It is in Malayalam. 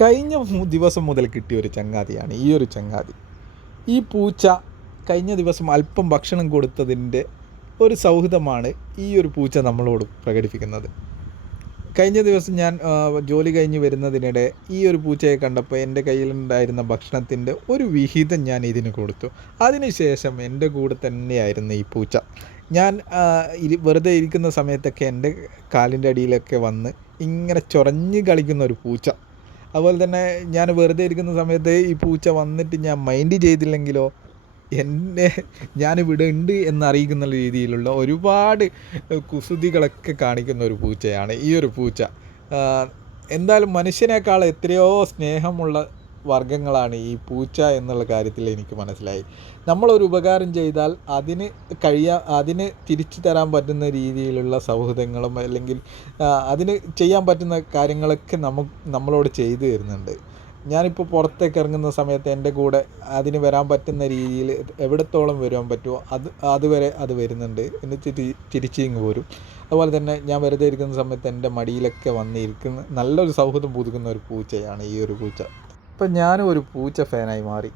കഴിഞ്ഞ ദിവസം മുതൽ കിട്ടിയ ഒരു ചങ്ങാതിയാണ് ഈ ഒരു ചങ്ങാതി. ഈ പൂച്ച കഴിഞ്ഞ ദിവസം അല്പം ഭക്ഷണം കൊടുത്തതിൻ്റെ ഒരു സൗഹൃദമാണ് ഈ ഒരു പൂച്ച നമ്മളോട് പ്രകടിപ്പിക്കുന്നത്. കഴിഞ്ഞ ദിവസം ഞാൻ ജോലി കഴിഞ്ഞ് വരുന്നതിനിടെ ഈ ഒരു പൂച്ചയെ കണ്ടപ്പോൾ എൻ്റെ കയ്യിലുണ്ടായിരുന്ന ഭക്ഷണത്തിൻ്റെ ഒരു വിഹിതം ഞാൻ ഇതിന് കൊടുത്തു. അതിനുശേഷം എൻ്റെ കൂടെ തന്നെയായിരുന്നു ഈ പൂച്ച. ഞാൻ വെറുതെ ഇരിക്കുന്ന സമയത്തൊക്കെ എൻ്റെ കാലിൻ്റെ അടിയിലൊക്കെ വന്ന് ഇങ്ങനെ ചൊറഞ്ഞ് കളിക്കുന്ന ഒരു പൂച്ച. അതുപോലെ തന്നെ ഞാൻ വെറുതെ ഇരിക്കുന്ന സമയത്ത് ഈ പൂച്ച വന്നിട്ട് ഞാൻ മൈൻഡ് ചെയ്തില്ലെങ്കിലോ ഞാനിവിടെ ഉണ്ട് എന്നറിയിക്കുന്ന രീതിയിലുള്ള ഒരുപാട് കുസൃതികളൊക്കെ കാണിക്കുന്ന ഒരു പൂച്ചയാണ് ഈ ഒരു പൂച്ച. എന്തായാലും മനുഷ്യനേക്കാൾ എത്രയോ സ്നേഹമുള്ള വർഗ്ഗങ്ങളാണ് ഈ പൂച്ച എന്നുള്ള കാര്യത്തിൽ എനിക്ക് മനസ്സിലായി. നമ്മളൊരു ഉപകാരം ചെയ്താൽ അതിന് തിരിച്ചു തരാൻ പറ്റുന്ന രീതിയിലുള്ള സൗഹൃദങ്ങളും അല്ലെങ്കിൽ അതിന് ചെയ്യാൻ പറ്റുന്ന കാര്യങ്ങളൊക്കെ നമ്മളോട് ചെയ്തു തരുന്നുണ്ട്. ഞാനിപ്പോൾ പുറത്തേക്ക് ഇറങ്ങുന്ന സമയത്ത് എൻ്റെ കൂടെ അതിന് വരാൻ പറ്റുന്ന രീതിയിൽ എവിടത്തോളം വരാൻ പറ്റുമോ അതുവരെ അത് വരുന്നുണ്ട്, എന്നിട്ട് തിരിച്ചിങ്ങ് പോരും. അതുപോലെ തന്നെ ഞാൻ വെറുതെ ഇരിക്കുന്ന സമയത്ത് എൻ്റെ മടിയിലൊക്കെ വന്നിരിക്കുന്ന നല്ലൊരു സൗഹൃദം പുതുക്കുന്ന ഒരു പൂച്ചയാണ് ഈ ഒരു പൂച്ച. ഇപ്പം ഞാനും ഒരു പൂച്ച ഫാനായി മാറി.